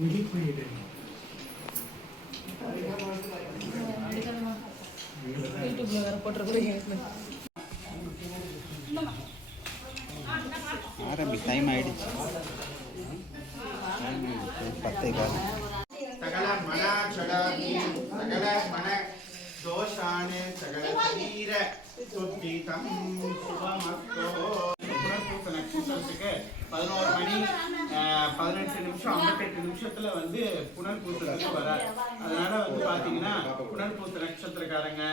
யூடியூப்ல வேற போட்டுருக்கோம். ஆரம்பி டைம் ஆயிடுச்சு. பத்தை காலம் சகல மனாச்சலாதி சகல மன தோஷான சகல சரீர சுத்திதம் சுபமஸ்தோ. புனர்பூச நட்சத்திரத்துக்கு 11 மணி 18 நிமிஷம் 58 நிமிஷத்துல வந்து புனர்பூசத்துக்கு வராது. அதனால வந்து பாத்தீங்கன்னா புனர்பூச நட்சத்திரக்காரங்க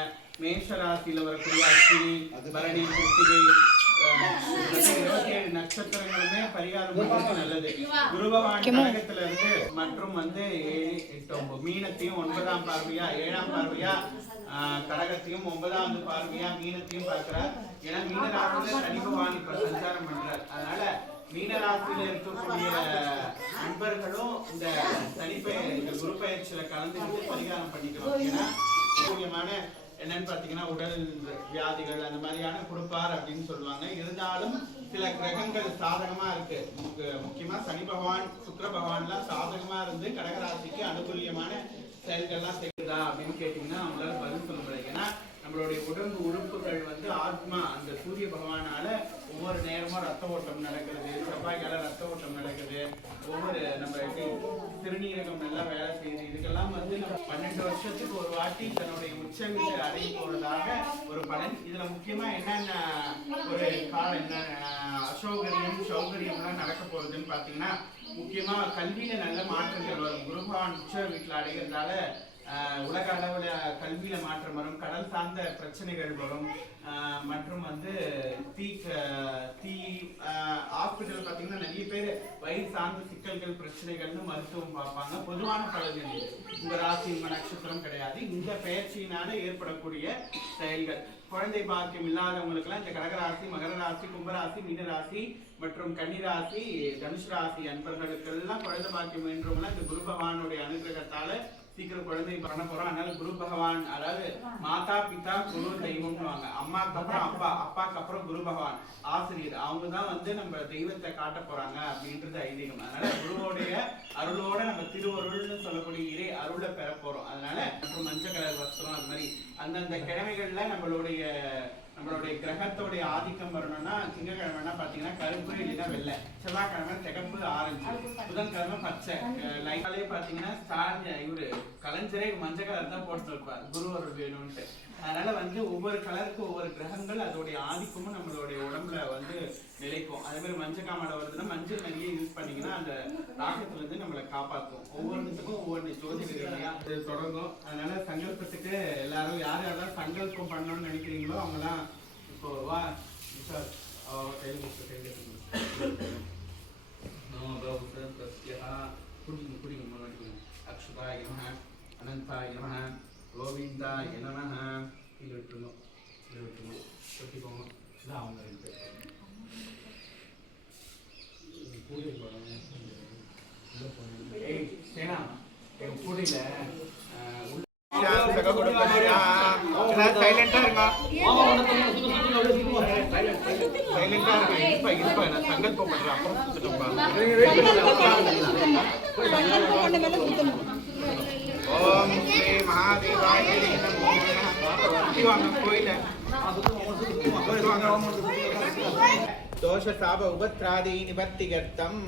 மேஷ ராசியில வரக்கூடிய அஸ்வினி, பரணி, கிருத்திகை 27 நட்சத்திரங்களுமே பரிகாரம் பண்றது நல்லது. குரு பகவான் கடகத்துல இருந்து மற்றும் வந்து 7, 8, 9 மீனத்தையும் 9ஆம் பார்வையா 7ஆம் பார்வையா கடகத்தையும் 9வது பார்வையா மீனத்தையும் பார்க்கிறார். ஏன்னா மீன ராசியில சனி பகவான் இப்ப சஞ்சாரம் பண்றார். அதனால மீன ராசியில இருக்கக்கூடிய நண்பர்களும் இந்த இந்த குரு பயிற்சியில கலந்துக்கிட்டு பரிகாரம் பண்ணிக்கிறோம். ஏன்னா முக்கியமான என்னன்னு பாத்தீங்கன்னா உடல் வியாதிகள் அந்த மாதிரியான கொடுப்பார் அப்படின்னு சொல்லுவாங்க. இருந்தாலும் சில கிரகங்கள் சாதகமா இருக்கு. முக்கியமா சனி பகவான், சுக்கிர பகவான்லாம் சாதகமா இருந்து கடகராசிக்கு அனுகூலியமான செயல்கள்லாம் செய்யுதா அப்படின்னு கேட்டீங்கன்னா அவங்களால பதில் சொல்ல முடியாது. ஏன்னா நம்மளுடைய உடம்பு உறுப்புகள் வந்து ஆத்மா அந்த சூரிய பகவானால ஒவ்வொரு நேரமும் ரத்த ஓட்டம் நடக்கிறது, செவ்வாய்க்கால ரத்த ஓட்டம் நடக்குது, ஒவ்வொரு நம்ம சிறுநீரகம் எல்லாம் வேலை செய்யுது. இதுக்கெல்லாம் வந்து நம்ம 12 வருஷத்துக்கு ஒரு வாட்டி தன்னுடைய உச்சவிலை அடைய போறதாக ஒரு பலன். இதுல முக்கியமா என்னென்ன ஒரு காலம் என்ன அசௌகரியம் சௌகரியம்லாம் நடக்க போறதுன்னு பாத்தீங்கன்னா முக்கியமா கல்வியில நல்ல மாற்றங்கள் வரும். குரு பகவான் உச்ச வீட்டுல அடைகிறதால உலக அளவுல கல்வியில மாற்றம் வரும், கடல் சார்ந்த பிரச்சனைகள் வரும், மற்றும் வந்து தீ ஹாஸ்பிட்டல் பாத்தீங்கன்னா நிறைய பேர் வயிறு சார்ந்த சிக்கல்கள் பிரச்சனைகள்னு மருத்துவம் பார்ப்பாங்க. பொதுவான பலன் இது. உங்க ராசி உங்க நட்சத்திரம் கிடையாது. இந்த பயிற்சியினால ஏற்படக்கூடிய செயல்கள் குழந்தை பாக்கியம் இல்லாதவங்களுக்கு எல்லாம் இந்த கடகராசி, மகர ராசி, கும்பராசி, மீனராசி மற்றும் கன்னிராசி, தனுஷ் ராசி அன்பர்களுக்கு எல்லாம் குழந்தை பாக்கியம் வேண்டும்னா இந்த குரு பகவானுடைய அனுகிரகத்தால சீக்கிரம் குழந்தை பண்ண போறோம். அதனால குரு பகவான் அதாவது மாதா பிதா குரு தெய்வம்னுவாங்க. அம்மாக்கு அப்புறம் அப்பா, அப்பாக்கு அப்புறம் குரு பகவான் ஆசிரியர், அவங்கதான் வந்து நம்ம தெய்வத்தை காட்ட போறாங்க அப்படின்றது ஐதீகம். அதனால குருவோடைய அருளோட நம்ம திருவருள்னு சொல்லக்கூடிய இறை அருளை பெற போறோம். அதனால மஞ்சள் கலர் வஸ்திரம் அது மாதிரி அந்தந்த கிழமைகள்ல நம்மளுடைய கிரகத்தோடைய ஆதிக்கம் வரணும்னா திங்கக்கிழமைனா பாத்தீங்கன்னா கருப்பு இல்லைன்னா வெள்ளை, செவ்வாய்க்கிழமை சிகப்பு ஆரஞ்சு, புதன்கிழமை பச்சை. லைட்டாலே பாத்தீங்கன்னா இவரு கலைஞரே மஞ்சள் கலர் தான் போட்டு இருப்பார் குரு அருள் வேணும்ட்டு. அதனால வந்து ஒவ்வொரு கலருக்கு ஒவ்வொரு கிரகங்கள் அதோடைய ஆதிக்கமும் நம்மளுடைய உடம்புல வந்து நிலைக்கும். அதே மாதிரி மஞ்சள் காமாலை வருதுன்னா மஞ்சள் நிறைய யூஸ் பண்ணீங்கன்னா அந்த தாக்கத்துல இருந்து நம்மளை காப்பாற்றும். ஒவ்வொருத்துக்கும் ஒவ்வொரு ஜோதிடர்களையா இது தொடங்கும். அதனால சங்கல்பத்துக்கு எல்லாரும் யார் யாரெல்லாம் சங்கல்பம் பண்ணணும்னு நினைக்கிறீங்களோ அவங்கலாம் இப்போ வா சார் கையில் குடிங்க முன்னாடி அக்ஷதாய நமஹ, அனந்தாய நமஹ, கோவிந்தாய நமஹ. கீழே விட்டுருங்க, கட்டிக்கோங்க. இதான் அவங்க 2 பேர் கூடையில சைலண்டா இருங்க, சைலண்டா இருங்க. இருப்பா நான் சங்கல்பம் பண்றேன், அப்புறம் ஓம் ஸ்ரீ மகாதேவாய நமோ நமः. கோயில தோஷ சாப உபத்ராதி நிவர்த்திகர்த்தம்.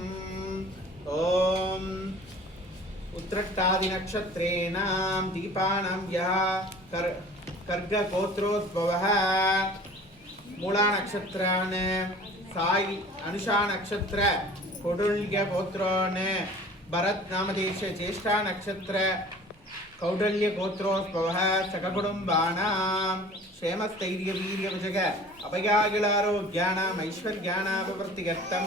ஓம் உத்திரட்டாதி நக்ஷத்ரேணாம் தீபானாம் யா கர்க கோத்ரோத்பவः மூலா நக்ஷத்ரான் சாய் அனுஷா நக்ஷத்ர கொடுல்ய கோத்ரோன் भरत नामदेश ज्येष्ठा नक्षत्र कौडल्य गोत्रोद्भवः सककुटुम्बानां क्षेमस्थैर्य वीर्यविजग अभयागिलारोग्यानाम् ऐश्वर्याणाभिवृद्धिगर्तं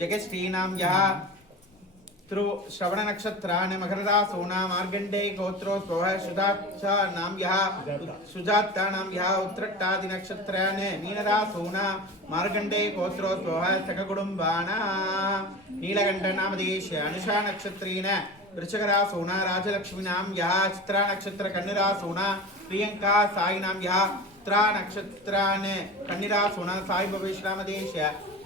जगश्रीनां यः श्रवण नक्षत्रान् मकररासूनां मार्गण्डे गोत्रोद्भवः सुजातानां यः उत्तरट्टादि नक्षत्रान् मीनरासूनां मार्गण्डे गोत्रोद्भवः सककुटुम्बानां नीलकण्ठ नामदेश अनुषा नक्षत्रेण वृषभरासूना राजलक्ष्मीनां यः चित्रा नक्षत्र कन्निरासूना प्रियंका साईनां यः त्रा नक्षत्रान् कन्निरासूना साई भवेश नामदेश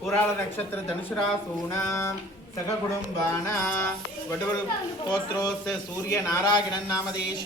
पुराण नक्षत्र धनुषरासूना सह कुटुंबाना वडवडु पोत्रोस्य सूर्य नारायणन नामदेश